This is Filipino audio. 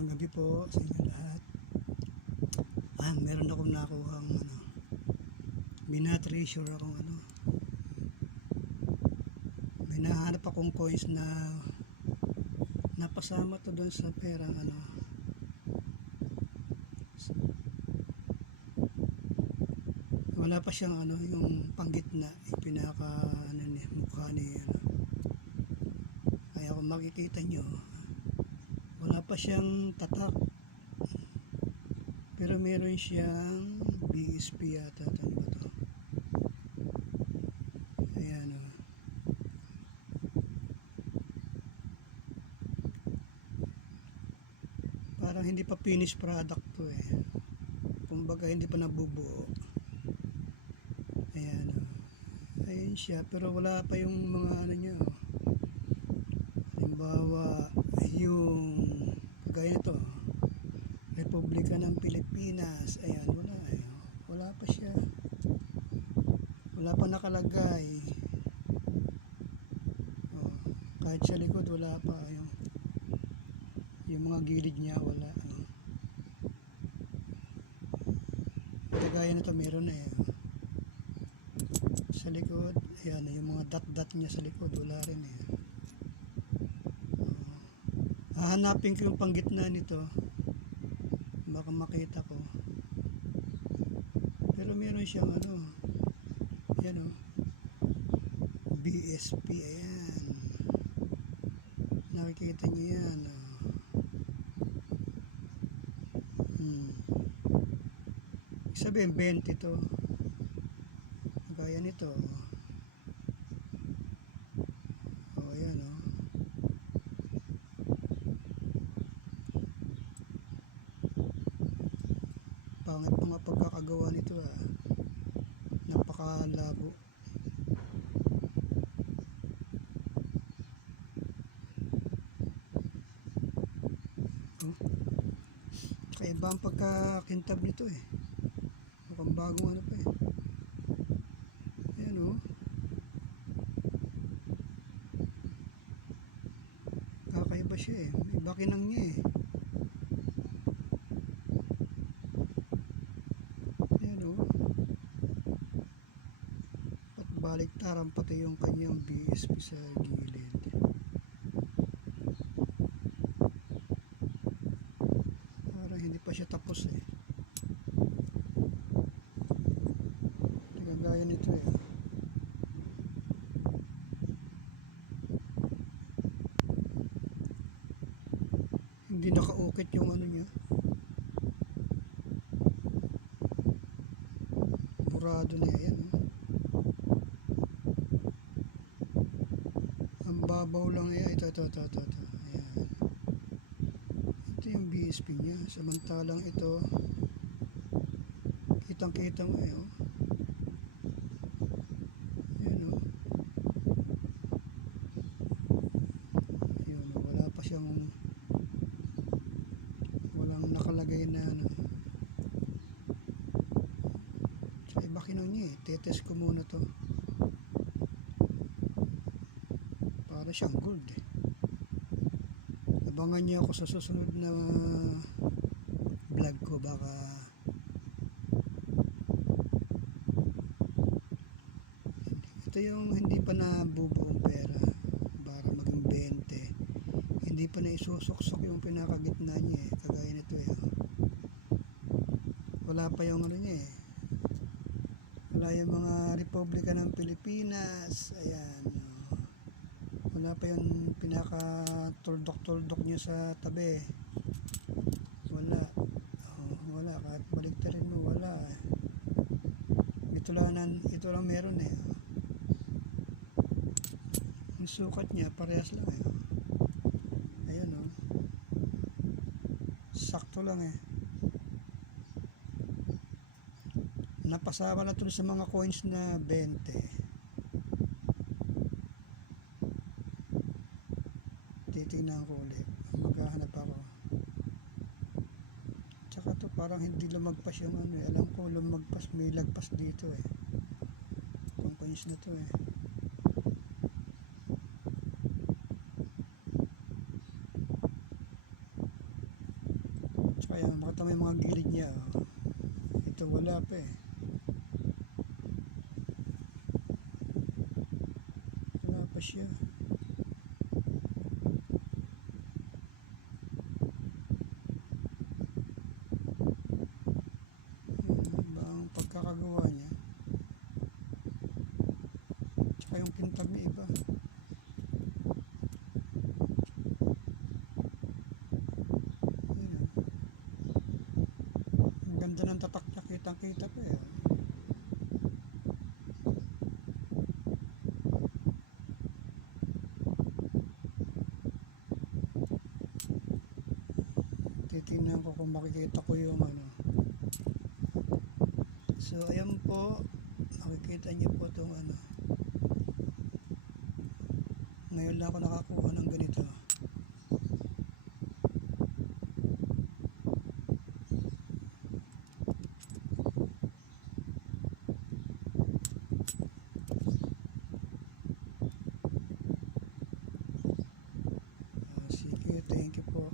Magandang gabi po sa inyo lahat. Meron akong nakuhang minatreasure akong may nahanap akong coins na napasama to doon sa perang wala pa siyang yung panggitna, yung pinaka ni mukha ni kaya kung makikita nyo wala pa siyang tatak, pero meron siyang BSP yata. Ano ba to? Ayan o. Parang hindi pa finished product to kumbaga hindi pa nabubuo. Ayan o. Ayan siya, pero wala pa yung mga niya o. Halimbawa yung kagaya nito, Republika ng Pilipinas. Ayan, wala pa siya, wala pa nakalagay. Kahit sa likod wala pa, yung mga gilid niya wala. Kagaya nito meron na sa likod. Ayan, yung mga dot niya sa likod wala rin hahanapin ko yung panggitna nito, baka makita ko. Pero meron siyang ayan BSP. Ayan, nakikita niyo yan sabihin 20 to, kaya nito ayan pangit mga pagkakagawa nito napakalabo. Kaiba ang pagkakintab nito mukhang bagong pa ayan kakaiba siya iba kinang niya ayan at baliktaran pati yung kanyang BSP sa gilid. Parang hindi pa siya tapos kagaya nito hindi nakaukit yung niya, burado na yan ang babaw lang ito. Ayan, ito yung BSP niya, samantalang ito kitang kita mo ayan wala pa siyang, walang nakalagay na sa iba kinaw niya tetest ko muna to para siyang gold abangan niyo ako sa susunod na vlog ko. Baka ito yung hindi pa nabubuong pera para maging 20, hindi pa na isusuksok yung pinakagitna niya kagaya nito wala pa yung niya wala yung mga Republika ng Pilipinas. Ayan, wala pa yung pinaka tuldok niya sa tabi, wala kahit baliktarin mo wala ito lang meron yung sukat niya parehas lang ayan sakto lang napasama na ito sa mga coins na 20. Titingnan ko ulit, maghahanap ako. Tsaka to parang hindi lumagpas yung alam ko lumagpas, may lagpas dito itong coins na to Nakita mo yung mga gilid niya. Oh. Ito wala pa eh. Wala pa siya. Iba ang pagkakagawa niya. Tsaka yung pintag niya iba. Ayan. Ang ganda ng tatak niya, kitang kita pa eh. Titingnan ko kung makikita ko yung ano. So ayan po, makikita niyo po itong ano. Ngayon lang ako nakakuha ng ganito. Sige, thank you po.